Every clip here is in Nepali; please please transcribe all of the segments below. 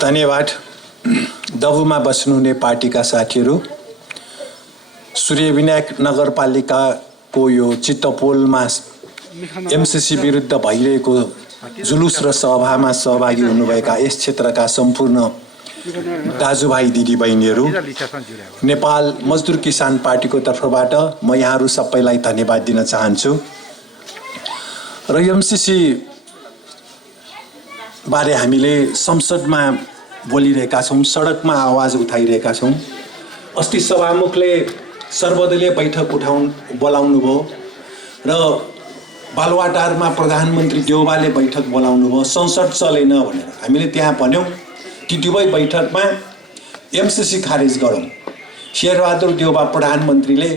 धन्यवाद। दबुमा बस्नुहुने पार्टीका साथीहरू, सूर्यविनायक नगरपालिकाको यो चित्तपोलमा एमसीसी विरुद्ध भइरहेको जुलुस र सभामा सहभागी हुनुभएका यस क्षेत्रका सम्पूर्ण दाजुभाइ दिदीबहिनीहरू, नेपाल मजदुर किसान पार्टीको तर्फबाट म यहाँहरू सबैलाई धन्यवाद दिन चाहन्छु। र एमसीसी बारे हामीले संसदमा बोलिरहेका छौं, सडकमा आवाज उठाइरहेका छौं। अस्ति सभामुखले सर्वदलीय बैठक बोलाउनु भयो र बालुवाटारमा प्रधानमन्त्री देउवाले बैठक बोलाउनु भयो, संसद चलेन भनेर। हामीले त्यहाँ भन्यौं कि दुवै बैठकमा एमसीसी खारेज गरौं। शेरबहादुर देउवा प्रधानमन्त्रीले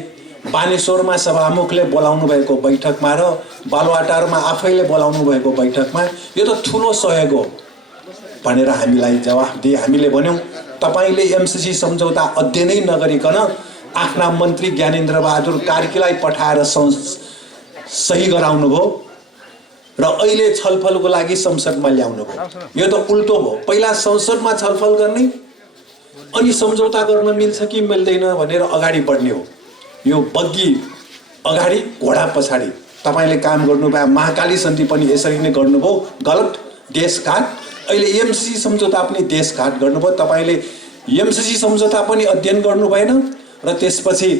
बानेश्वरमा सभामुखले बोलाउनु भएको बैठकमा र बालुवाटारमा आफैले बोलाउनु भएको बैठकमा यो त ठूलो सहयोग हो भनेर हामीलाई जवाफ दिए। हामीले भन्यौं तपाईले एमसीसी सम्झौता अध्ययनै नगरिकन आफ्ना मन्त्री ज्ञानेन्द्र बहादुर कार्कीलाई पठाएर सही गराउनु भयो र अहिले छलफलको लागि संसदमा ल्याउनु भयो। यो त उल्टो भयो। पहिला संसदमा छलफल गर्ने अनि सम्झौता गर्न मिल्छ कि मिल्दैन भनेर अगाडि बढ्ने हो। यो बग्गी अगाडि घोडा पछाडि तपाईले काम गर्नुभयो। महाकाली सन्धि पनि यसरी नै गर्नुभयो, गलत देशघाट। अहिले एमसीसी सम्झौता पनि देशघाट गर्नुभयो। तपाईले एमसीसी सम्झौता पनि अध्ययन गर्नु भएन र त्यसपछि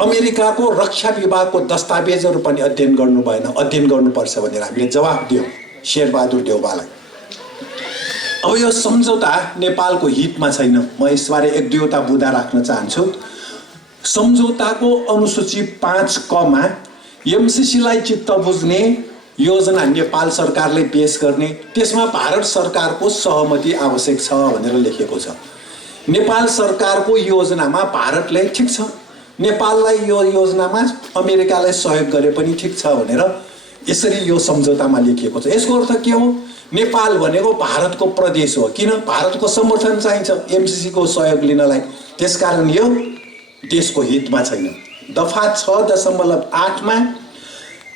अमेरिकाको रक्षा विभागको दस्तावेजहरू पनि अध्ययन गर्नु भएन। अध्ययन गर्नुपर्छ भनेर हामीले जवाफ दियौं शेरबहादुर देउवालाई। अब यो सम्झौता नेपालको हितमा छैन। म यसबारे एक दुईवटा बुँदा राख्न चाहन्छु। सम्झौताको अनुसूची 5 क मा एमसीसीलाई चित्त बुझ्ने योजना नेपाल सरकारले पेश गर्ने, त्यसमा भारत सरकारको सहमति आवश्यक छ भनेर लेखिएको छ। नेपाल सरकारको योजनामा भारतले ठिक छ, नेपाललाई यो योजनामा अमेरिकालाई सहयोग गरे पनि ठिक छ भनेर यसरी यो सम्झौतामा लेखिएको छ। यसको अर्थ के हो? नेपाल भनेको भारतको प्रदेश हो। किन? भारतको समर्थन चाहिन्छ एमसीसी को सहयोग लिनलाई। त्यसकारण यो देशको हितमा छैन। दफा 6.8 मा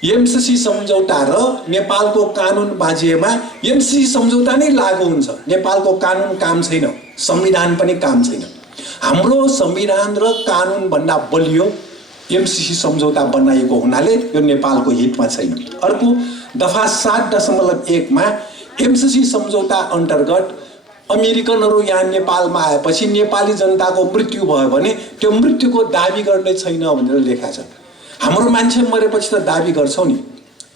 एमसीसी सम्झौता र नेपालको कानुन बाजिएमा एमसीसी सम्झौता नै लागू हुन्छ। नेपालको कानुन काम छैन, संविधान पनि काम छैन। हाम्रो संविधान र कानुन भन्दा बलियो एमसीसी सम्झौता बनाइएको हुनाले यो नेपालको हितमा छैन। अर्को दफा 7.1 मा एमसीसी सम्झौता अन्तर्गत अमेरिकनहरू यहाँ नेपालमा आएपछि नेपाली जनताको मृत्यु भयो भने त्यो मृत्युको दाबी गर्ने छैन भनेर लेखा छ। हाम्रो मान्छे मरेपछि त दाबी गर्छौं नि।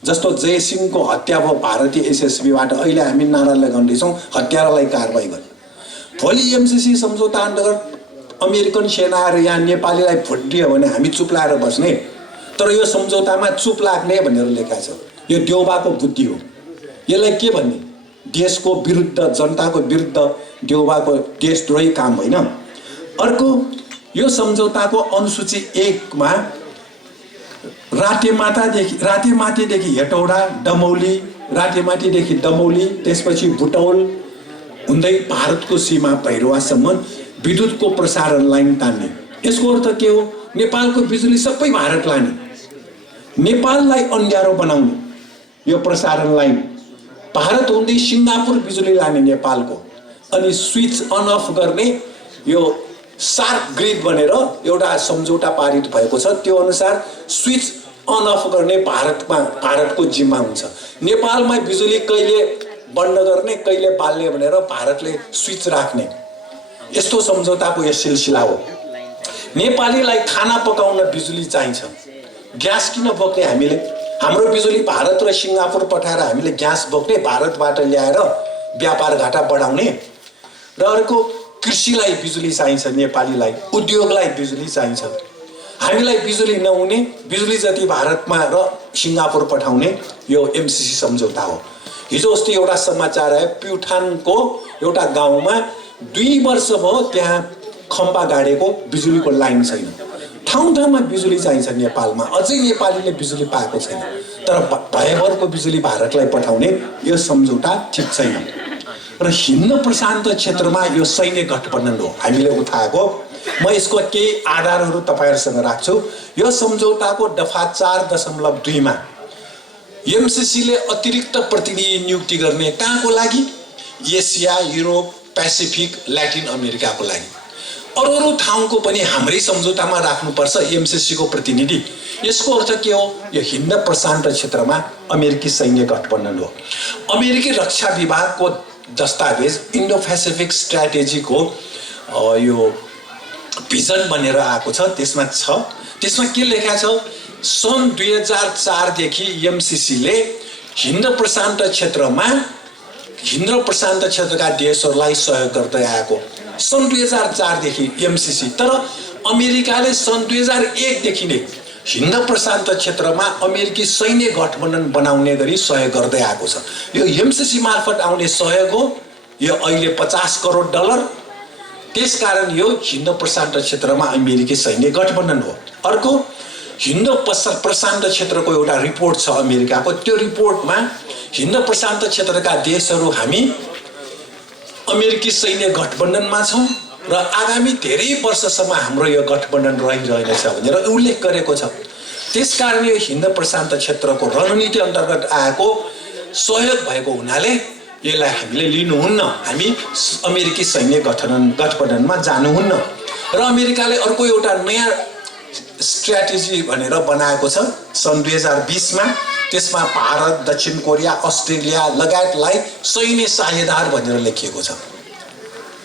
जस्तो जयसिंहको हत्या भयो भारतीय एसएसबीबाट, अहिले हामी नारा लगाउँदैछौँ हत्यारालाई कारबाही गर्नु। भोलि एमसीसी सम्झौता अन्तर्गत अमेरिकन सेनाहरू यहाँ नेपालीलाई भुटियो भने हामी चुप लाएर बस्ने, तर यो सम्झौतामा चुप लाग्ने भनेर लेखा छ। यो देउवाको बुद्धि हो। यसलाई के भन्ने? देशको विरुद्ध, जनताको विरुद्ध देउवाको देशद्रोही काम होइन। अर्को यो सम्झौताको अनुसूची 1 मा रातेमाटीदेखि हेटौडा, डमौली, रातेमाटीदेखि दमौली, त्यसपछि बुटौल हुँदै भारतको सीमा भैरवासम्म विद्युतको प्रसारण लाइन तान्ने। यसको अर्थ के हो? नेपालको बिजुली सबै भारत लाने, नेपाललाई अँध्यारो बनाउने। यो प्रसारण लाइन भारत हुँदै सिङ्गापुर बिजुली लाने नेपालको, अनि स्विच अन अफ गर्ने यो शार्प ग्रिड भनेर एउटा सम्झौता पारित भएको छ। त्यो अनुसार स्विच अन अफ गर्ने भारतको जिम्मा हुन्छ। नेपालमा बिजुली कहिले बन्द गर्ने कहिले बाल्ने भनेर भारतले स्विच राख्ने, यस्तो सम्झौताको यो सिलसिला हो। नेपालीलाई खाना पकाउन बिजुली चाहिन्छ, ग्यास किन बोक्ने हामीले? हाम्रो बिजुली भारत र सिङ्गापुर पठाएर हामीले ग्यास बोक्ने, भारतबाट ल्याएर व्यापार घाटा बढाउने। र अर्को कृषिलाई बिजुली चाहिन्छ, नेपालीलाई उद्योगलाई बिजुली चाहिन्छ। हामीलाई बिजुली नहुने, बिजुली जति भारतमा र सिङ्गापुर पठाउने यो एमसीसी सम्झौता हो। हिजो अस्ति एउटा समाचार आयो, प्युठानको एउटा गाउँमा 2 वर्ष भयो त्यहाँ खम्बा गाडेको, बिजुलीको लाइन छैन। ठाउँ ठाउँमा बिजुली चाहिन्छ नेपालमा, अझै नेपालीले बिजुली पाएको छैन। तर भयभरको बिजुली भारतलाई पठाउने यो सम्झौता ठिक छैन। र हिन्द प्रशान्त क्षेत्रमा यो सैन्य गठबन्धन हो हामीले उठाएको। म यसको केही आधारहरू तपाईहरुसँग राख्छु। यो सम्झौताको दफा 4.2 मा एमसीसीले अतिरिक्त प्रतिनिधि नियुक्ति गर्ने कहाँको लागि? एसिया, युरोप, पेसिफिक, ल्याटिन अमेरिकाको लागि। अरू ठाउँको पनि हाम्रै सम्झौतामा राख्नुपर्छ एमसीसीको प्रतिनिधि। यसको अर्थ के हो? यो हिन्द प्रशान्त क्षेत्रमा अमेरिकी सैन्य गठबन्धन हो। अमेरिकी रक्षा विभागको दस्तावेज इन्डो पेसिफिक स्ट्र्याटेजीको यो भिजन बनेर आएको छ। त्यसमा के लेखा छ? सन् 2004 देखि एमसीसीले हिन्द प्रशान्त क्षेत्रका देशहरूलाई सहयोग गर्दै आएको। सन् 2004 देखि एमसीसी। तर अमेरिकाले सन् 2001 देखि नै हिन्द प्रशान्त क्षेत्रमा अमेरिकी सैन्य गठबन्धन बनाउने गरी सहयोग गर्दै आएको छ। यो एमसीसी मार्फत आउने सहयोग हो। यो अहिले $50 करोड। त्यसकारण यो हिन्द प्रशान्त क्षेत्रमा अमेरिकी सैन्य गठबन्धन हो। अर्को हिन्द प्रशान्त क्षेत्रको एउटा रिपोर्ट छ अमेरिकाको। त्यो रिपोर्टमा हिन्द प्रशान्त क्षेत्रका देशहरू हामी अमेरिकी सैन्य गठबन्धनमा छौँ र आगामी धेरै वर्षसम्म हाम्रो यो गठबन्धन रहिरहनेछ भनेर उल्लेख गरेको छ। त्यसकारण यो हिन्द प्रशान्त क्षेत्रको रणनीति अन्तर्गत आएको सहयोग भएको हुनाले यसलाई हामीले लिनुहुन्न। हामी अमेरिकी सैन्य गठबन्धनमा जानुहुन्न। र अमेरिकाले अर्को एउटा नयाँ स्ट्र्याटेजी भनेर बनाएको छ सन् 2020 मा। त्यसमा भारत, दक्षिण कोरिया, अस्ट्रेलिया लगायतलाई सैन्य साझेदार भनेर लेखिएको छ,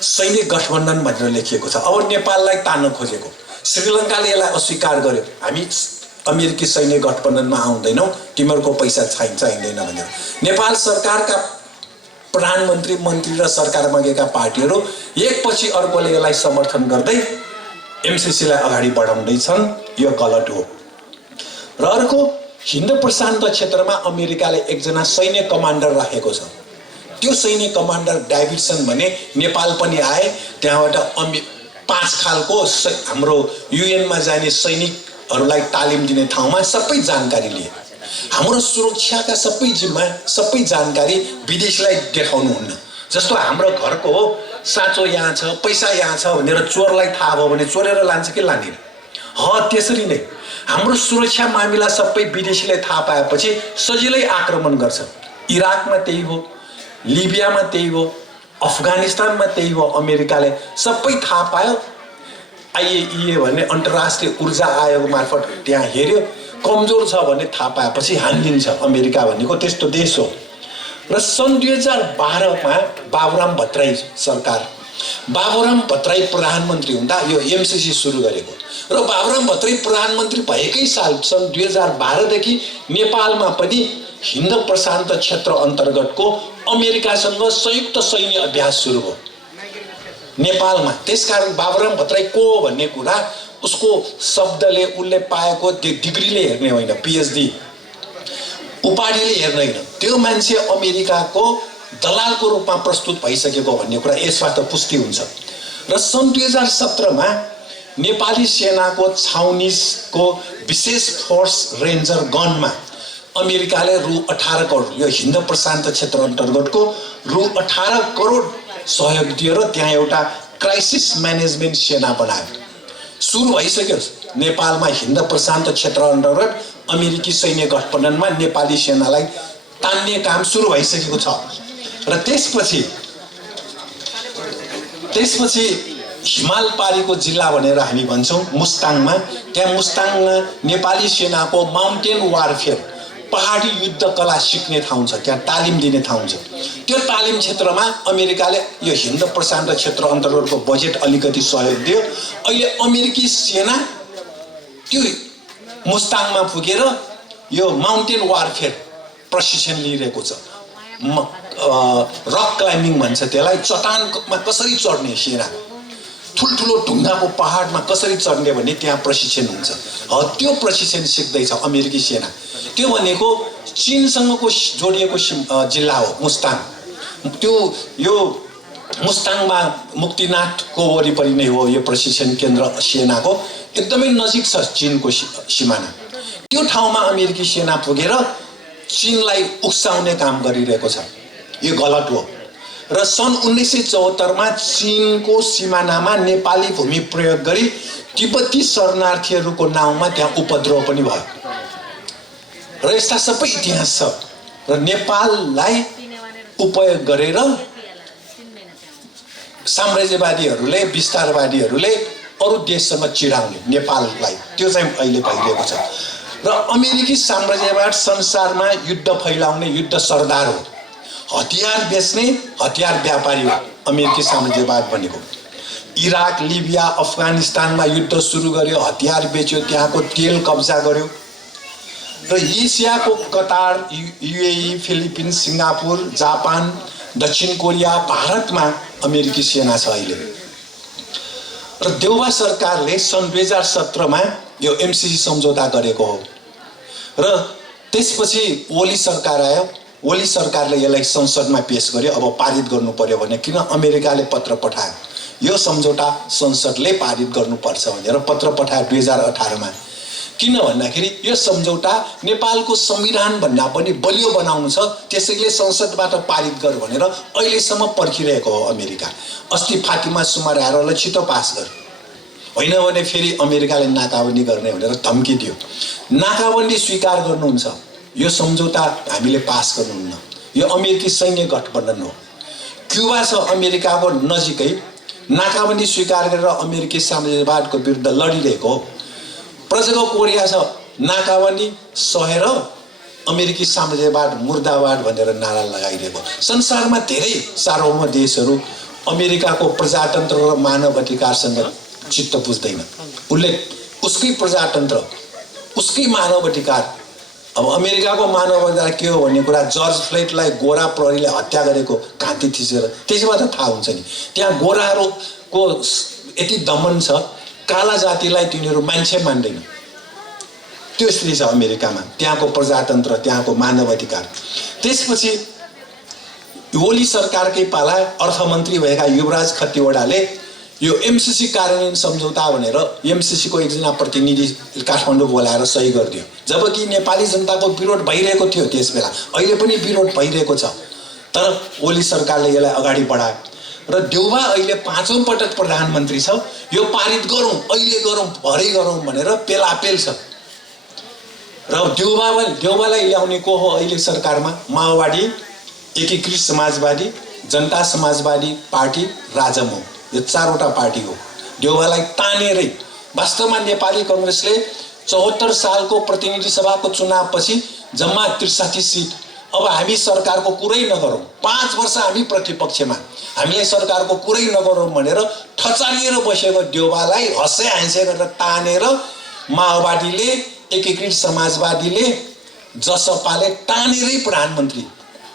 सैन्य गठबन्धन भनेर लेखिएको छ। अब नेपाललाई तान्न खोजेको। श्रीलङ्काले यसलाई अस्वीकार गर्यो। हामी अमेरिकी सैन्य गठबन्धनमा आउँदैनौँ, तिमीहरूको पैसा चाहिँदैन भनेर। नेपाल सरकारका प्रधानमन्त्री, मन्त्री र सरकारमा गएका पार्टीहरू एकपछि अर्कोले यसलाई समर्थन गर्दै एमसीसीलाई अगाडि बढाउँदैछन्। यो गलत हो। र अर्को, हिन्द प्रशान्त क्षेत्रमा अमेरिकाले एकजना सैन्य कमान्डर राखेको छ। त्यो सैन्य कमान्डर डेभिडसन भने नेपाल पनि आए। त्यहाँबाट 5 खालको हाम्रो युएनमा जाने सैनिकहरूलाई तालिम दिने ठाउँमा सबै जानकारी लिए। हाम्रो सुरक्षाका सबै जिम्मा, सबै जानकारी विदेशलाई देखाउनुहुन्न। जस्तो हाम्रो घरको साँचो यहाँ छ, पैसा यहाँ छ भनेर चोरलाई थाहा भयो भने चोरेर लान्छ कि लाँदैन? त्यसरी नै हाम्रो सुरक्षा मामिला सबै विदेशीले थाहा पाएपछि सजिलै आक्रमण गर्छ। इराकमा त्यही हो, लिबियामा त्यही हो, अफगानिस्तानमा त्यही हो। अमेरिकाले सबै थाहा पायो। आइएइए भन्ने अन्तर्राष्ट्रिय ऊर्जा आयोग मार्फत त्यहाँ हेऱ्यो, कमजोर छ भने थाहा पाएपछि हानिदिन्छ। अमेरिका भनेको त्यस्तो देश हो। र सन् 2012 मा बाबुराम भट्टराई प्रधानमन्त्री हुँदा यो एमसीसी सुरु गरेको। र बाबुराम भट्टराई प्रधानमन्त्री भएकै साल सन् 2012 देखि नेपालमा पनि हिन्द प्रशान्त क्षेत्र अन्तर्गतको अमेरिकासँग संयुक्त सैन्य अभ्यास सुरु भयो नेपालमा। त्यसकारण बाबुराम भट्टराई को हो भन्ने कुरा उसको शब्दले, उसले पाएको डिग्रीले हेर्ने होइन, पीएचडी उपाधिले हेर्ने होइन। त्यो मान्छे अमेरिकाको दलालको रूपमा प्रस्तुत भइसकेको भन्ने कुरा यसबाट पुष्टि हुन्छ। र सन् 2017 मा नेपाली सेनाको छाउनीको विशेष फोर्स रेन्जर गनमा अमेरिकाले रु 18 करोड, यो हिन्द प्रशान्त क्षेत्र अन्तर्गतको रु 18 करोड सहयोग दिएर त्यहाँ एउटा क्राइसिस म्यानेजमेन्ट सेना बनायो। सुरु भइसक्यो नेपालमा हिन्द प्रशान्त क्षेत्र अन्तर्गत अमेरिकी सैन्य गठबन्धनमा नेपाली सेनालाई तान्ने काम सुरु भइसकेको छ। र त्यसपछि हिमाल पारीको जिल्ला भनेर हामी भन्छौँ मुस्ताङमा। त्यहाँ मुस्ताङमा नेपाली सेनाको माउन्टेन वारफेयर, पहाडी युद्ध कला सिक्ने ठाउँ छ, त्यहाँ तालिम दिने ठाउँ छ। त्यो तालिम क्षेत्रमा अमेरिकाले यो हिन्द प्रशान्त क्षेत्र अन्तर्गतको बजेट अलिकति सहयोग दियो। अहिले अमेरिकी सेना त्यो मुस्ताङमा पुगेर यो माउन्टेन वारफेयर प्रशिक्षण लिइरहेको छ। रक क्लाइम्बिङ भन्छ त्यसलाई, चट्टानमा कसरी चढ्ने सेना, ठुल्ठुलो ढुङ्गाको पहाडमा कसरी चढ्ने भन्ने त्यहाँ प्रशिक्षण हुन्छ। त्यो प्रशिक्षण सिक्दैछ अमेरिकी सेना। त्यो भनेको चीनसँगको जोडिएको जिल्ला हो मुस्ताङ। त्यो यो मुस्ताङमा मुक्तिनाथको वरिपरि नै हो यो प्रशिक्षण केन्द्र सेनाको, एकदमै नजिक छ चीनको सिमाना। त्यो ठाउँमा अमेरिकी सेना पुगेर चीनलाई उक्साउने काम गरिरहेको छ। यो गलत हो। र सन् 1974 मा चीनको सिमानामा नेपाली भूमि प्रयोग गरी तिब्बती शरणार्थीहरूको नाउँमा त्यहाँ उपद्रव पनि भयो। र यस्ता सबै इतिहास छ र नेपाललाई उपयोग गरेर साम्राज्यवादीहरूले विस्तारवादीहरूले अरू देशसँग चिडाउने नेपाललाई, त्यो चाहिँ अहिले भइरहेको छ। र अमेरिकी साम्राज्यवाद संसारमा युद्ध फैलाउने युद्ध सरदार हो, हतियार बेच्ने हतियार व्यापारी हो अमेरिकी साम्राज्यवाद भनेको। इराक, लिबिया, अफगानिस्तानमा युद्ध सुरु गर्यो, हतियार बेच्यो, त्यहाँको तेल कब्जा गर्यो। र एसियाको Qatar, UAE, Philippines, Singapore, Japan, दक्षिण कोरिया, भारतमा अमेरिकी सेना छ अहिले। र देउबा सरकारले सन् 2017मा यो एमसिसी सम्झौता गरेको हो र त्यसपछि ओली सरकार आयो। ओली सरकारले यसलाई संसदमा पेश गर्यो। अब पारित गर्नु पर्यो भने किन अमेरिकाले पत्र पठायो, यो सम्झौता संसदले पारित गर्नुपर्छ भनेर पत्र पठायो 2018मा। किन भन्दाखेरि यो सम्झौता नेपालको संविधान भन्दा पनि बलियो बनाउनु छ, त्यसैले संसदबाट पारित गर भनेर अहिलेसम्म पर्खिरहेको हो अमेरिका। अस्ति फातिमा सुमाराहरूलाई छिटो पास गर, होइन भने फेरि अमेरिकाले नाकाबन्दी गर्ने भनेर धम्की दियो। नाकाबन्दी स्वीकार गर्नुहुन्छ, यो सम्झौता हामीले पास गर्नुहुन्न। यो अमेरिकी सैन्य गठबन्धन हो। क्युबा छ अमेरिकाको नजिकै, नाकाबन्दी स्वीकार गरेर अमेरिकी साम्राज्यवादको विरुद्ध लडिरहेको हो। प्रजाको कोरिया छ, नाकाबन्दी सहेर अमेरिकी साम्राज्यवाद मुर्दाबाद भनेर नारा लगाइरहेको। संसारमा धेरै सार्वभौम देशहरू अमेरिकाको प्रजातन्त्र र मानव अधिकारसँग चित्त बुझ्दैन। उसले उसकै प्रजातन्त्र, उसकै मानव अधिकार, अब अमेरिकाको मानव अधिकार के हो भन्ने कुरा जर्ज फ्लोइडलाई गोरा प्रहरीले हत्या गरेको घाँटी थिचेर त्यसबाट थाहा हुन्छ नि। त्यहाँ गोराहरूको यति दमन छ, काला जातिलाई तिनीहरू मान्छे मान्दैन। त्यो स्थिति छ अमेरिकामा, त्यहाँको प्रजातन्त्र, त्यहाँको मानव अधिकार। त्यसपछि ओली सरकारकै पाला अर्थमन्त्री भएका युवराज खतिवडाले यो एमसिसी कार्यान्वयन सम्झौता भनेर एमसिसीको एकजना प्रतिनिधि काठमाडौँ बोलाएर सही गरिदियो। जबकि नेपाली जनताको विरोध भइरहेको थियो त्यस बेला, अहिले पनि विरोध भइरहेको छ, तर ओली सरकारले यसलाई अगाडि बढायो। र देउबा अहिले 5औं पटक प्रधानमन्त्री छ। यो पारित गरौँ, अहिले गरौँ, भरै गरौँ भनेर पेलापेल छ। र देउबालाई ल्याउने को हो अहिले सरकारमा? माओवादी, एकीकृत समाजवादी, जनता समाजवादी पार्टी, राजमो, यो 4वटा पार्टी हो। देउबालाई तानेरै वास्तवमा नेपाली कांग्रेसले 74 सालको प्रतिनिधि सभाको चुनावपछि जम्मा 63 सिट, अब हामी सरकारको कुरै नगरौँ, 5 वर्ष हामी प्रतिपक्षमा, हामीले सरकारको कुरै नगरौँ भनेर ठचालिएर बसेको देउबालाई हँसे हाँसे गरेर तानेर माओवादीले, एकीकृत समाजवादीले, जसपाले तानेरै प्रधानमन्त्री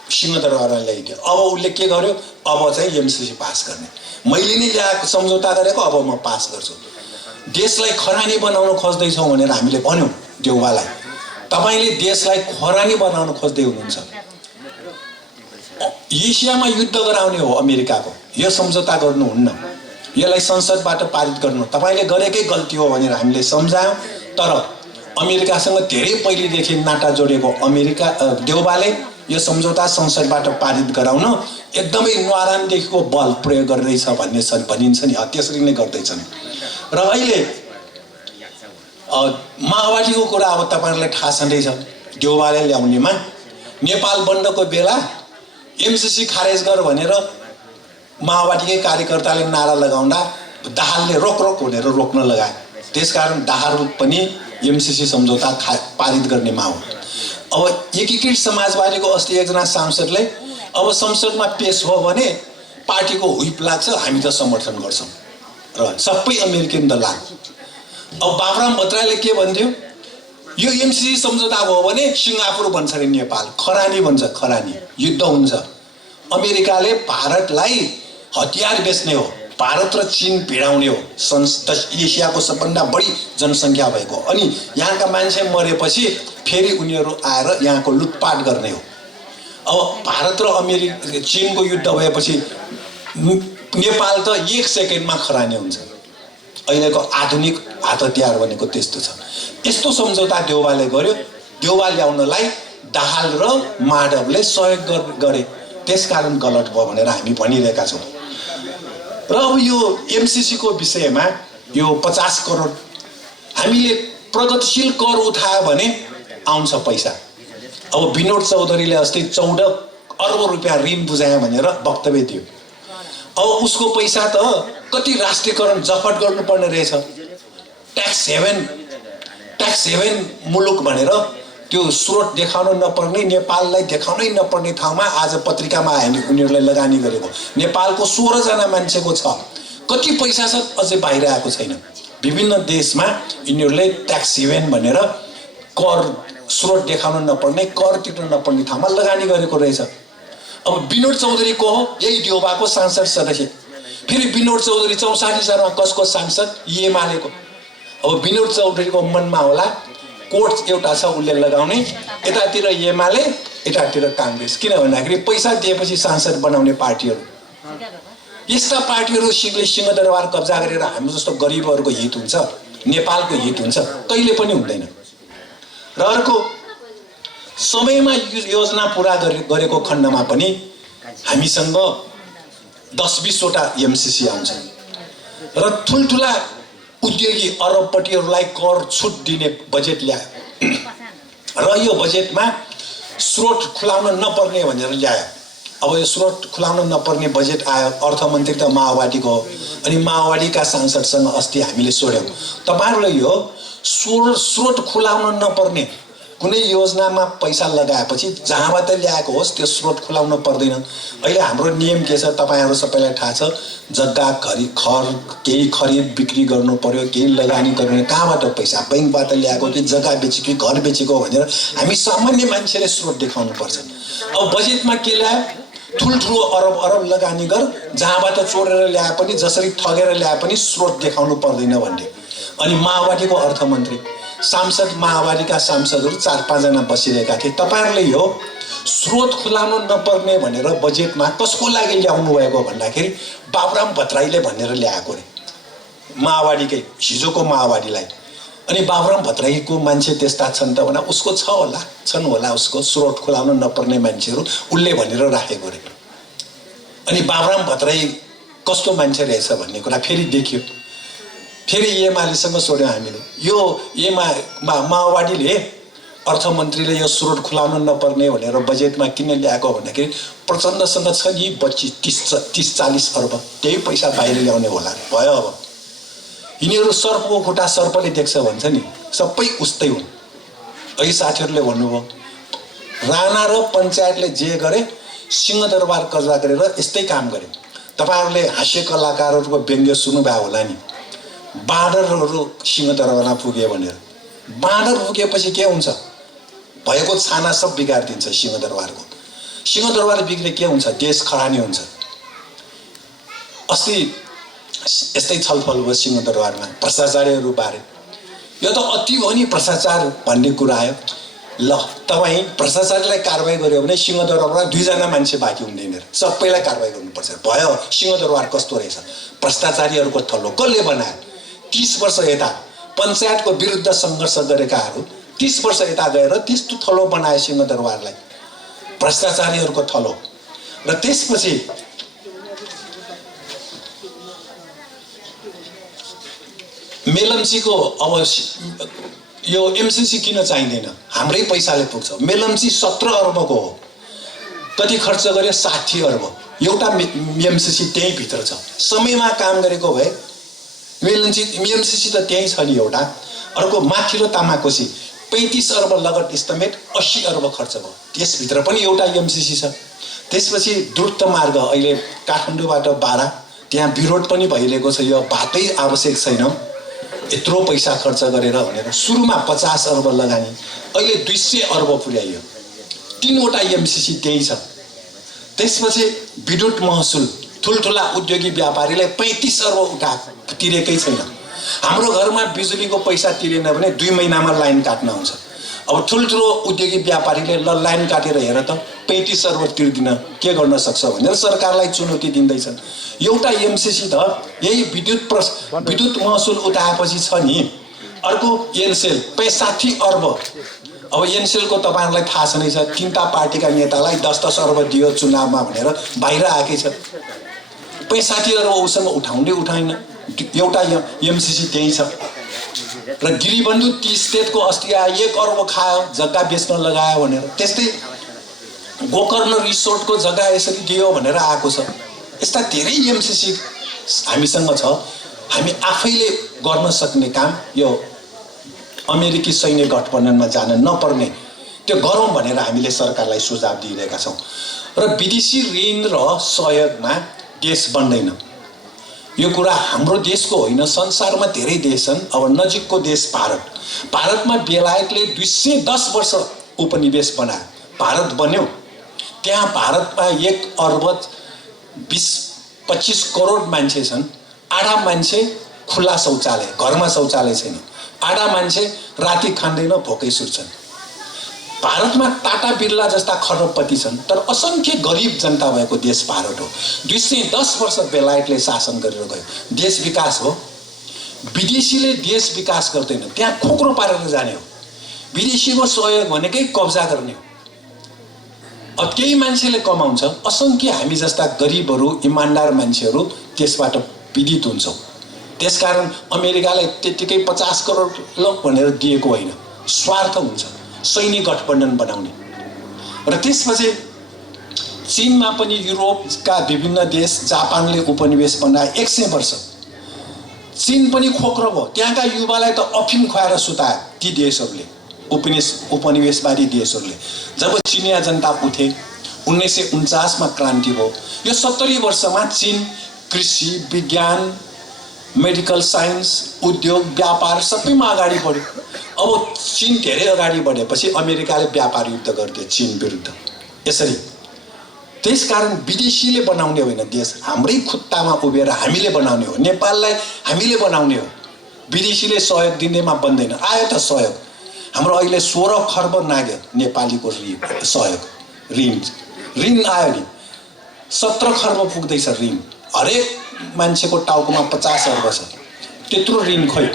सिंहदरबारमा ल्याइदियो। अब उसले के गर्यो? अब चाहिँ एमसिसी पास गर्ने, मैले नै ल्याएको सम्झौता गरेको, अब म पास गर्छु। देशलाई खरानी बनाउन खोज्दैछौँ भनेर हामीले भन्यौँ देउबालाई, तपाईले देशलाई खरानी बनाउन खोज्दै हुनुहुन्छ। एसियामा युद्ध गराउने हो अमेरिकाको, यो सम्झौता गर्नुहुन्न, यसलाई संसदबाट पारित गर्नु तपाईले गरेकै गल्ती हो भनेर हामीले सम्झायौँ। तर अमेरिकासँग धेरै पहिलेदेखि नाता जोडेको देउबाले यो सम्झौता संसदबाट पारित गराउन एकदमै न्वारानदेखिको बल प्रयोग गर्दैछ भन्ने भनिन्छ नि, त्यसरी नै गर्दैछन्। र अहिले माओवादीको कुरा अब तपाईहरुलाई थाहा छँदैछ। देउबाले ल्याउनेमा नेपाल बन्दको बेला एमसिसी खारेज गर भनेर माओवादीकै कार्यकर्ताले नारा लगाउँदा दाहालले रोक रोक भनेर रोक्न लगाए। त्यसकारण दाहाल पनि एमसिसी सम्झौता पारित गर्नेमा हो। अब एकीकृत समाजवादीको अस्ति एकजना सांसदले अब संसदमा पेश हो भने पार्टीको हुइप लाग्छ, हामी त समर्थन गर्छौँ र सबै अमेरिकन त लाग्छ। अब बाबुराम भट्टराईले के भन्थ्यो? यो एमसिसी सम्झौता हो भने सिङ्गापुर भन्छ अरे नेपाल, खरानी भन्छ, खरानी युद्ध हुन्छ। अमेरिकाले भारतलाई हतियार बेच्ने हो, भारत र चीन भिडाउने हो, एसियाको सबभन्दा बढी जनसङ्ख्या भएको, अनि यहाँका मान्छे मरेपछि फेरि उनीहरू आएर यहाँको लुटपाट गर्ने हो। अब भारत र चीनको युद्ध भएपछि नेपाल त 1 सेकेन्डमा खरानी हुन्छ। अहिलेको आधुनिक हात हतियार भनेको त्यस्तो छ। यस्तो सम्झौता देउबाले गर्यो। देउबा ल्याउनलाई दाहाल र माधवले सहयोग गरे, त्यसकारण गलत भयो भनेर हामी भनिरहेका छौँ। र अब यो एमसिसी को विषयमा यो 50 करोड हामीले प्रगतिशील कर उठायो भने आउँछ पैसा, अब विनोद चौधरीले अस्ति 14 अर्ब रुपियाँ ऋण बुझाए भनेर वक्तव्य दियो। अब उसको पैसा त कति राष्ट्रियकरण जफत गर्नुपर्ने रहेछ। ट्याक्स हेभन मुलुक भनेर त्यो स्रोत देखाउन नपर्ने, नेपाललाई देखाउनै नपर्ने ठाउँमा आज पत्रिकामा आयो नि उनीहरूले लगानी गरेको। नेपालको 16 जना मान्छेको छ, कति पैसा छ अझै बाहिर आएको छैन। विभिन्न देशमा यिनीहरूले ट्याक्स हेभन भनेर कर स्रोत देखाउन नपर्ने, कर तिर्न नपर्ने ठाउँमा लगानी गरेको रहेछ। अब विनोद चौधरी को हो? यही देउबाको सांसद सदस्य। फेरि विनोद चौधरी 64 जनामा कसको सांसद? एमालेको। अब विनोद चौधरीको मनमा होला कोट एउटा छ उसले लगाउने, यतातिर एमाले यतातिर काङ्ग्रेस। किन भन्दाखेरि पैसा दिएपछि सांसद बनाउने पार्टीहरू, यस्ता पार्टीहरू सिंहदरबार कब्जा गरेर हाम्रो जस्तो गरिबहरूको हित हुन्छ, नेपालको हित हुन्छ? कहिले पनि हुँदैन। र अर्को, समयमा योजना पुरा गरेको खण्डमा पनि हामीसँग 10-20 वटा एमसीसी आउँछ र ठुल्ठुला उद्योगी अरबपतिहरूलाई कर छुट दिने बजेट ल्यायो र यो बजेटमा स्रोत खुलाउन नपर्ने भनेर ल्यायो। अब यो स्रोत खुलाउन नपर्ने बजेट आयो, अर्थमन्त्री त माओवादीको हो। अनि माओवादीका सांसदसँग अस्ति हामीले सोध्यौँ, तपाईँहरूले यो स्रोत खुलाउन नपर्ने कुनै योजनामा पैसा लगाएपछि जहाँबाट ल्याएको होस् त्यो स्रोत खुलाउन पर्दैन। अहिले हाम्रो नियम के छ तपाईँहरू सबैलाई थाहा छ, जग्गा केही खरिद बिक्री गर्नु पर्यो, केही लगानी गर्नु, कहाँबाट पैसा बैंकबाट ल्याएको कि जग्गा बेचेको कि घर बेचेको भनेर हामी सामान्य मान्छेले स्रोत देखाउनु पर्छ। अब बजेटमा के ल्यायो? ठुल्ठुलो अरब लगानी गर, जहाँबाट चोरेर ल्याए पनि जसरी ठगेर ल्याए पनि स्रोत देखाउनु पर्दैन भन्ने। अनि माओवादीको अर्थमन्त्री सांसद, माओवादीका सांसदहरू 4-5 जना बसिरहेका थिए। तपाईँहरूले यो स्रोत खुलाउन नपर्ने भनेर बजेटमा कसको लागि ल्याउनु भएको भन्दाखेरि बाबुराम भट्टराईले भनेर ल्याएको रे, माओवादीकै हिजोको माओवादीलाई। अनि बाबुराम भट्टराईको मान्छे त्यस्ता छन् त भने उसको छन् होला उसको स्रोत खुलाउन नपर्ने मान्छेहरू उसले भनेर राखेको रे। अनि बाबुराम भट्टराई कस्तो मान्छे रहेछ भन्ने कुरा फेरि देखियो। फेरि एमालेसँग सोध्यौँ हामीले, यो माओवादीले अर्थमन्त्रीले यो स्रोत खुलाउन नपर्ने भनेर बजेटमा किन ल्याएको भन्दाखेरि प्रचण्डसँग छ नि 30-40 अर्ब, त्यही पैसा बाहिर ल्याउने होला भयो। अब यिनीहरू सर्पको खुट्टा सर्पले देख्छ भन्छ नि, सबै उस्तै हुन्। अहिले साथीहरूले भन्नुभयो राणा र पञ्चायतले जे गरे सिंहदरबार कब्जा गरेर यस्तै काम गरे। तपाईँहरूले हास्य कलाकारहरूको व्यङ्ग्य सुन्नुभयो होला नि, बाँदरहरू सिंहदरबारमा पुगे भनेर। बाँदर पुगेपछि के हुन्छ? भएको छाना सब बिगारिदिन्छ सिंहदरबारको। सिंहदरबार बिग्रे के हुन्छ? देश खरानी हुन्छ। अस्ति यस्तै छलफल भयो सिंहदरबारमा भ्रष्टाचारीहरू बारे। यो त अति हो नि भ्रष्टाचार भन्ने कुरा आयो। ल तपाईँ भ्रष्टाचारीलाई कारवाही गर्यो भने सिंहदरबारमा 2 जना मान्छे बाँकी हुँदैन, सबैलाई कारवाही गर्नुपर्छ। भयो सिंहदरबार कस्तो रहेछ? भ्रष्टाचारीहरूको थलो कसले बनायो? 30 वर्ष यता पञ्चायतको विरुद्ध सङ्घर्ष गरेकाहरू 30 वर्ष यता गएर त्यस्तो थलो बनायो सिंहदरबारलाई, भ्रष्टाचारीहरूको थलो। र त्यसपछि मेलम्चीको अब यो एमसीसी किन चाहिँदैन? हाम्रै पैसाले पुग्छ। मेलम्ची 17 अर्बको हो, कति खर्च गर्यो? 60 अर्ब। एउटा एमसीसी त्यहीँ भित्र छ। समयमा काम गरेको भए एमसीसी त त्यहीँ छ नि एउटा। अर्को माथिल्लो तामाकोसी 35 अर्ब लगत इस्टिमेट, 80 अर्ब खर्च भयो, त्यसभित्र पनि एउटा एमसीसी छ। त्यसपछि द्रुत मार्ग अहिले काठमाडौँबाट बारा, त्यहाँ विरोध पनि भइरहेको छ, यो बाटै आवश्यक छैन यत्रो पैसा खर्च गरेर भनेर। सुरुमा 50 अर्ब लगानी, अहिले 200 अर्ब पुर्याइयो। 3 वटा एमसीसी त्यहीँ छ। त्यसपछि विद्युत महसुल, ठुल्ठुला उद्योगी व्यापारीले 35 अर्ब तिरेकै छैन। हाम्रो घरमा बिजुलीको पैसा तिरेन भने 2 महिनामा लाइन काट्न आउँछ। अब ठुल्ठुलो उद्योगी व्यापारीले ल लाइन काटेर हेर त 35 अर्ब तिर्दिन के गर्न सक्छ भनेर सरकारलाई चुनौती दिँदैछन्। एउटा एमसीसी त यही विद्युत महसुल उठाएपछि छ नि। अर्को एनसेल 65 अर्ब। अब एनसेलको तपाईँहरूलाई थाहा छ नै छ, 3टा पार्टीका नेतालाई 10-10 अर्ब दियो चुनावमा भनेर बाहिर आएकै छ। 65 अर्ब उसँग उठाइन, एउटा एमसीसी त्यहीँ छ। र गिरिबन्धु ती स्टेटको अस्ति आयो 1 अर्ब खायो जग्गा बेच्न लगायो भनेर। त्यस्तै गोकर्ण रिसोर्टको जग्गा यसरी दियो भनेर आएको छ। यस्ता धेरै एमसीसी हामीसँग छ। हामी आफैले गर्न सक्ने काम यो अमेरिकी सैन्य गठबन्धनमा जान नपर्ने त्यो गरौँ भनेर हामीले सरकारलाई सुझाव दिइरहेका छौँ। र विदेशी ऋण र सहयोगमा देश बन्दैन। यो कुरा हाम्रो देशको होइन, संसारमा धेरै देश छन्। अब नजिकको देश भारतमा बेलायतले 210 वर्ष उपनिवेश बनायो, भारत बन्यो। त्यहाँ भारतमा 1 अर्ब 20-25 करोड मान्छे छन्। आधा मान्छे खुला शौचालय, घरमा शौचालय छैन। आधा मान्छे राति खाँदैन, भोकै सुत्छन्। भारतमा टाटा बिर्ला जस्ता खरबपति छन्, तर असंख्य गरिब जनता भएको देश भारत हो। 210 वर्ष बेलायतले शासन गरेर गयो। देश विकास हो। विदेशीले देश विकास गर्दैन, त्यहाँ खोक्रो पारेर जाने हो। विदेशीको सहयोग भनेकै कब्जा गर्ने हो। अब केही मान्छेले कमाउँछ, असंख्य हामी जस्ता गरिबहरू, इमान्दार मान्छेहरू त्यसबाट पीडित हुन्छौँ। त्यसकारण अमेरिकालाई त्यतिकै 50 करोड ल भनेर दिएको होइन, स्वार्थ हुन्छ सैनिक गठबन्धन बनाउने। र त्यसपछि चीनमा पनि युरोपका विभिन्न देश, जापानले उपनिवेश बनाए 100 वर्ष। चीन पनि खोक्रो भयो। त्यहाँका युवालाई त अफिम खुवाएर सुताए ती देशहरूले, उपनिवेशवादी देशहरूले। जब चिनिया जनता उठे 1949 मा क्रान्ति भयो। यो 70 वर्षमा चीन कृषि, विज्ञान, मेडिकल साइन्स, उद्योग, व्यापार सबैमा अगाडि बढ्यो। अब चीन धेरै अगाडि बढेपछि अमेरिकाले व्यापार युद्ध गरिदियो चीन विरुद्ध। यसरी त्यसकारण विदेशीले बनाउने होइन, देश हाम्रै खुट्टामा उभिएर हामीले बनाउने हो। नेपाललाई हामीले बनाउने हो। विदेशीले सहयोग दिनेमा बन्दैन। आयो त सहयोग। हाम्रो अहिले 16 खर्ब नाग्यो नेपालीको सहयोग, ऋण आयो नि। 17 खर्ब पुग्दैछ ऋण। हरेक मान्छेको टाउकोमा 50 अर्ब छ। त्यत्रो ऋण खोइ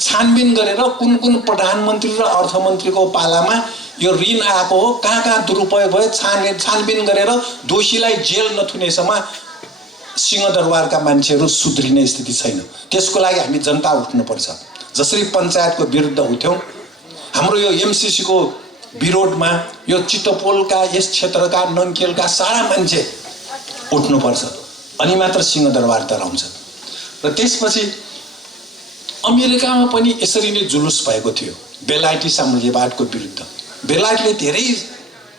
छानबिन गरेर कुन प्रधानमन्त्री र अर्थमन्त्रीको पालामा यो ऋण आएको हो, कहाँ दुरुपयोग भयो, छानबिन गरेर दोषीलाई जेल नथुनेसम्म सिंहदरबारका मान्छेहरू सुध्रिने स्थिति छैन। त्यसको लागि हामी जनता उठ्नुपर्छ। जसरी पञ्चायतको विरुद्ध उठ्यौँ, हाम्रो यो एमसीसीको विरोधमा यो चितोपोलका, यस क्षेत्रका, नङ्केलका सारा मान्छे उठ्नुपर्छ। अनि मात्र सिंहदरबार डराउँछ। र त्यसपछि अमेरिकामा पनि यसरी नै जुलुस भएको थियो बेलायती साम्राज्यवादको विरुद्ध। बेलायतले धेरै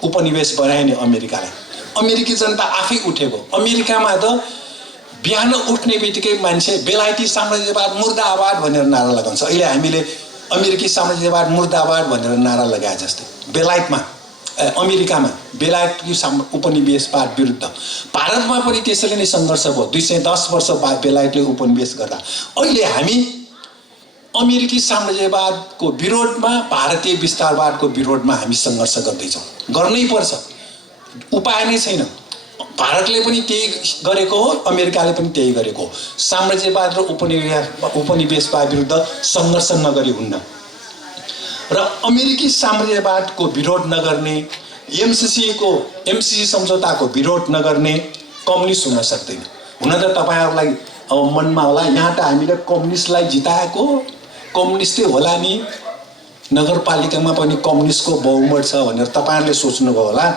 उपनिवेश बनाए नि अमेरिकालाई। अमेरिकी जनता आफै उठेको। अमेरिकामा त बिहान उठ्ने बित्तिकै मान्छे बेलायती साम्राज्यवाद मुर्दाबाद भनेर नारा लगाउँछ। अहिले हामीले अमेरिकी साम्राज्यवाद मुर्दाबाद भनेर नारा लगाए जस्तै बेलायतमा, अमेरिकामा बेलायती उपनिवेशवाद विरुद्ध। भारतमा पनि त्यसरी नै सङ्घर्ष भयो। 210 वर्ष बाद बेलायतले उपनिवेश गर्दा अहिले हामी अमेरिकी साम्राज्यवादको विरोधमा, भारतीय विस्तारवादको विरोधमा हामी सङ्घर्ष गर्दैछौँ। गर्नै पर्छ, उपाय नै छैन। भारतले पनि त्यही गरेको हो, अमेरिकाले पनि त्यही गरेको हो। साम्राज्यवाद र उपनिवेशवाद विरुद्ध सङ्घर्ष नगरी हुन्न। र अमेरिकी साम्राज्यवादको विरोध नगर्ने, एमसीसी सम्झौताको विरोध नगर्ने कम्युनिस्ट हुन सक्दैन। हुन त तपाईँहरूलाई अब मनमा होला, यहाँ त हामीले कम्युनिस्टलाई जिताएको, कम्युनिस्टै होला नि, नगरपालिकामा पनि कम्युनिस्टको बहुमत छ भनेर तपाईँहरूले सोच्नुभयो होला।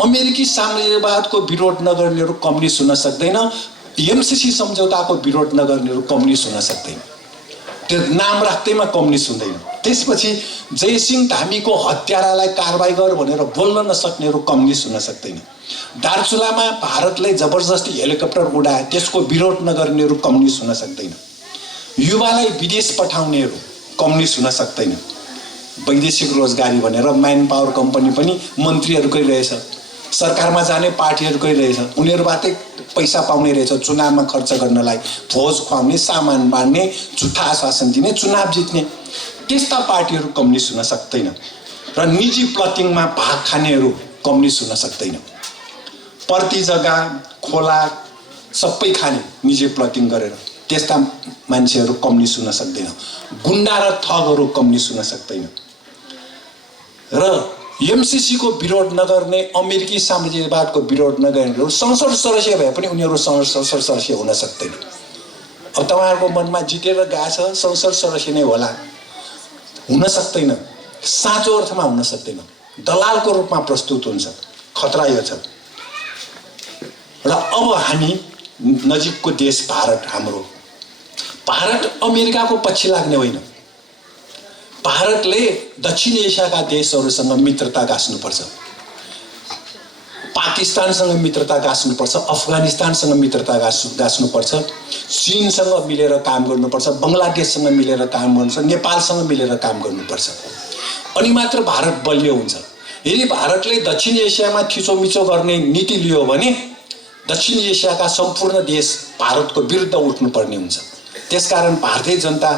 अमेरिकी साम्राज्यवादको विरोध नगर्नेहरू कम्युनिस्ट हुन सक्दैन। एमसीसी सम्झौताको विरोध नगर्नेहरू कम्युनिस्ट हुन सक्दैन। त्यो नाम राख्दैमा कम्युनिस्ट हुँदैन। त्यसपछि जयसिंह धामीको हत्यारालाई कारबाही गर भनेर बोल्न नसक्नेहरू कम्युनिस्ट हुन सक्दैन। दार्चुलामा भारतले जबरजस्ती हेलिकप्टर उडाए, त्यसको विरोध नगर्नेहरू कम्युनिस्ट हुन सक्दैन। युवालाई विदेश पठाउनेहरू कम्युनिस्ट हुन सक्दैन। वैदेशिक रोजगारी भनेर म्यान पावर कम्पनी पनि मन्त्रीहरूकै रहेछ, सरकारमा जाने पार्टीहरूकै रहेछ। उनीहरूबाटै पैसा पाउने रहेछ चुनावमा खर्च गर्नलाई, भोज खुवाउने, सामान बाँड्ने, झुट्टा आश्वासन दिने, चुनाव जित्ने। त्यस्ता पार्टीहरू कम्युनिस्ट हुन सक्दैन। र निजी प्लटिङमा भाग खानेहरू कम्युनिस्ट हुन सक्दैन। प्रति जग्गा, खोला सबै खाने निजी प्लटिङ गरेर, त्यस्ता मान्छेहरू कम्युनिस्ट हुन सक्दैन। गुन्डा र ठगहरू कम्युनिस्ट हुन सक्दैन। र एमसीसीको विरोध नगर्ने, अमेरिकी साम्राज्यवादको विरोध नगर्नेहरू संसद सदस्य भए पनि उनीहरू संसद सदस्य हुन सक्दैन। अब तपाईँहरूको मनमा जितेर गएछ संसद सदस्य नै होला, हुन सक्दैन, साँचो अर्थमा हुन सक्दैन, दलालको रूपमा प्रस्तुत हुन्छ। खतरा यो छ। र अब हामी नजिकको देश भारत, हाम्रो भारत अमेरिकाको पछि लाग्ने होइन। भारतले दक्षिण एसियाका देशहरूसँग मित्रता गाँच्नुपर्छ, पाकिस्तानसँग मित्रता गाँच्नुपर्छ, अफगानिस्तानसँग मित्रता गाँच्नुपर्छ, चीनसँग मिलेर काम गर्नुपर्छ, बङ्गलादेशसँग मिलेर काम गर्नुपर्छ, नेपालसँग मिलेर काम गर्नुपर्छ। अनि मात्र भारत बलियो हुन्छ। यदि भारतले दक्षिण एसियामा थिचोमिचो गर्ने नीति लियो भने दक्षिण एसियाका सम्पूर्ण देश भारतको विरुद्ध उठ्नुपर्ने हुन्छ। त्यसकारण भारतीय जनता,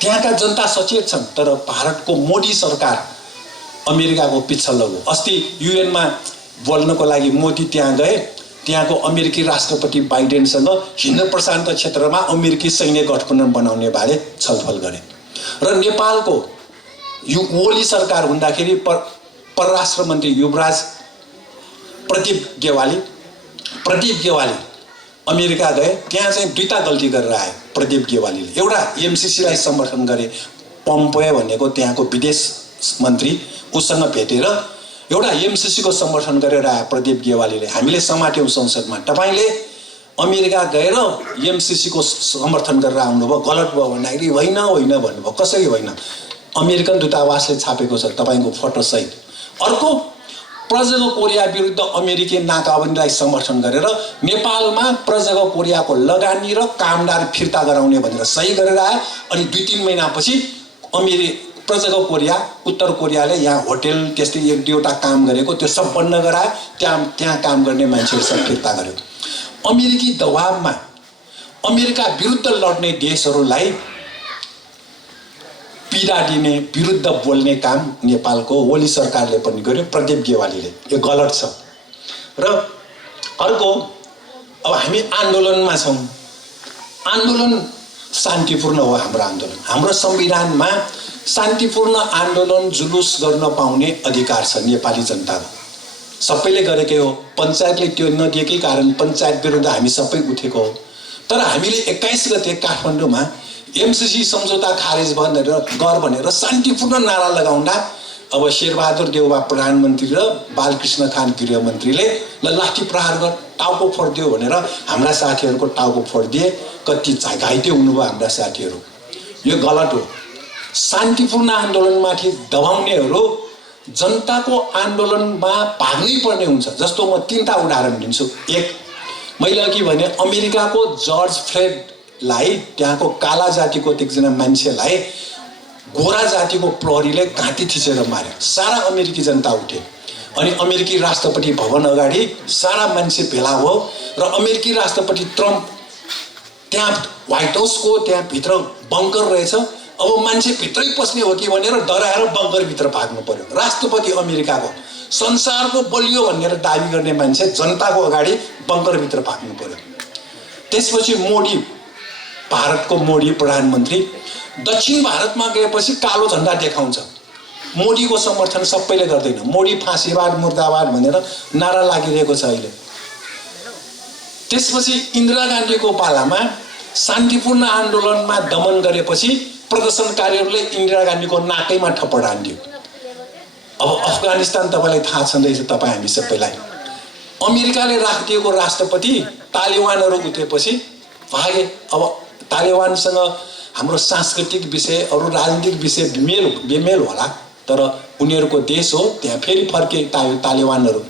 त्यहाँका जनता सचेत छन्, तर भारतको मोदी सरकार अमेरिकाको पिछल्लो हो। अस्ति युएनमा बोल्नको लागि मोदी त्यहाँ गए, त्यहाँको अमेरिकी राष्ट्रपति बाइडेनसँग हिन्द प्रशान्त क्षेत्रमा अमेरिकी सैन्य गठबन्धन बनाउने बारे छलफल गरे। र नेपालको ओली सरकार हुँदाखेरि परराष्ट्र मन्त्री युवराज प्रदीप गेवाली अमेरिका गए, त्यहाँ चाहिँ दुईटा गल्ती गरेर आए प्रदीप गेवालीले। एउटा एमसीसीलाई समर्थन गरे, पम्पोए भनेको त्यहाँको विदेश मन्त्री, उसँग भेटेर एउटा एमसीसीको समर्थन गरेर आए प्रदीप गेवालीले। हामीले समाट्यौँ संसदमा, तपाईँले अमेरिका गएर एमसीसीको समर्थन गरेर आउनुभयो, गलत भयो भन्दाखेरि होइन होइन भन्नुभयो। कसरी होइन? अमेरिकन दूतावासले छापेको छ तपाईँको फोटोसहित। अर्को, प्रजाको कोरिया विरुद्ध अमेरिकी नाकाबन्दीलाई समर्थन गरेर नेपालमा प्रजाको कोरियाको लगानी र कामदार फिर्ता गराउने भनेर सही गरेर आए। अनि 2-3 महिनापछि प्रजाको कोरिया, उत्तर कोरियाले यहाँ होटेल त्यस्तै 1-2वटा काम गरेको त्यो सब बन्द गराए, त्यहाँ काम गर्ने मान्छेहरू सब फिर्ता गर्यो। अमेरिकी दबावमा अमेरिका विरुद्ध लड्ने देशहरूलाई पीडा दिने, विरुद्ध बोल्ने काम नेपालको ओली सरकारले पनि गर्यो, प्रदीप गेवालीले। यो गलत छ। र अर्को, अब हामी आन्दोलनमा छौँ। आन्दोलन शान्तिपूर्ण हो। हाम्रो आन्दोलन, हाम्रो संविधानमा शान्तिपूर्ण आन्दोलन जुलुस गर्न पाउने अधिकार छ नेपाली जनताको। सबैले गरेकै हो। पञ्चायतले त्यो नदिएकै कारण पञ्चायत विरुद्ध हामी सबै उठेको हो। तर हामीले 21 गते काठमाडौँमा एमसीसी सम्झौता खारेज भनेर शान्तिपूर्ण नारा लगाउँदा अब शेरबहादुर देउवा प्रधानमन्त्री र बालकृष्ण खान गृहमन्त्रीले लाठी प्रहार गर, टाउको फोडिदियो भनेर हाम्रा साथीहरूको टाउको फोडिदिए। कति घाइते हुनुभयो हाम्रा साथीहरू। यो गलत हो। शान्तिपूर्ण आन्दोलनमाथि दबाउनेहरू जनताको आन्दोलनमा भाग्नै पर्ने हुन्छ। जस्तो म 3टा उदाहरण दिन्छु। एक, मैले अघि भने अमेरिकाको जर्ज फ्लोइडलाई, त्यहाँको काला जातिको एकजना मान्छेलाई गोरा जातिको प्रहरीले घाँटी थिचेर मार्यो। सारा अमेरिकी जनता उठे अनि अमेरिकी राष्ट्रपति भवन अगाडि सारा मान्छे भेला भयो र अमेरिकी राष्ट्रपति ट्रम्प त्यहाँ व्हाइट हाउसको त्यहाँभित्र बङ्कर रहेछ। अब मान्छे भित्रै पस्ने हो कि भनेर डराएर बङ्करभित्र भाग्नु पर्यो। राष्ट्रपति अमेरिकाको, संसारको बलियो भनेर दाबी गर्ने मान्छे जनताको अगाडि बङ्करभित्र भाग्नु पर्यो। त्यसपछि मोदी, भारतको मोदी प्रधानमन्त्री दक्षिण भारतमा गएपछि कालो झन्डा देखाउँछ। मोदीको समर्थन सबैले गर्दैन। मोदी फाँसीवाद मुर्दाबाद भनेर नारा लागिरहेको छ अहिले। त्यसपछि इन्दिरा गान्धीको पालामा शान्तिपूर्ण आन्दोलनमा दमन गरेपछि प्रदर्शनकारीहरूले इन्दिरा गान्धीको नाकैमा थप्पड हान्दियो। अब अफगानिस्तान तपाईँलाई थाहा छँदैछ, तपाईँ हामी सबैलाई। अमेरिकाले राखिदिएको राष्ट्रपति तालिबानहरू उठेपछि भागे। अब तालिबानसँग हाम्रो सांस्कृतिक विषय, अरू राजनीतिक विषय बेमेल होला, तर उनीहरूको देश हो। त्यहाँ फेरि फर्के तालिबानहरू।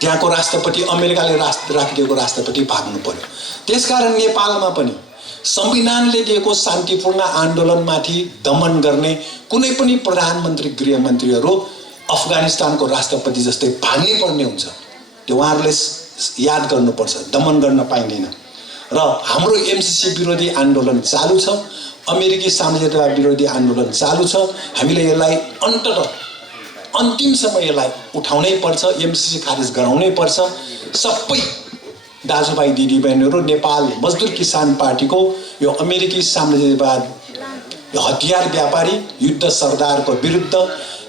त्यहाँको राष्ट्रपति, अमेरिकाले राखिदिएको राष्ट्रपति भाग्नु पर्यो। त्यसकारण नेपालमा पनि संविधानले दिएको शान्तिपूर्ण आन्दोलनमाथि दमन गर्ने कुनै पनि प्रधानमन्त्री, गृहमन्त्रीहरू अफगानिस्तानको राष्ट्रपति जस्तै भाग्नै पर्ने हुन्छ। त्यो उहाँहरूले याद गर्नुपर्छ। दमन गर्न पाइँदैन। र हाम्रो एमसीसी विरोधी आन्दोलन चालू छ, अमेरिकी साम्राज्यवाद विरोधी आन्दोलन चालू छ। हामीले यसलाई अन्तिमसम्म यसलाई उठाउनै पर्छ, एमसीसी खारेज गराउनै पर्छ। सबै दाजुभाइ दिदीबहिनीहरू, नेपाल मजदुर किसान पार्टीको यो अमेरिकी साम्राज्यवाद, यो हतियार व्यापारी, युद्ध सरदारको विरुद्ध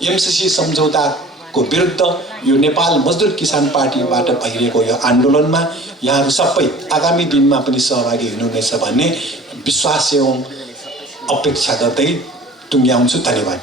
एमसीसी सम्झौता को विरुद्ध यो नेपाल मजदुर किसान पार्टीबाट भइरहेको यो आन्दोलनमा यहाँहरू सबै आगामी दिनमा पनि सहभागी हुनुहुनेछ भन्ने विश्वास एवं अपेक्षा गर्दै टुङ्ग्याउँछु। धन्यवाद।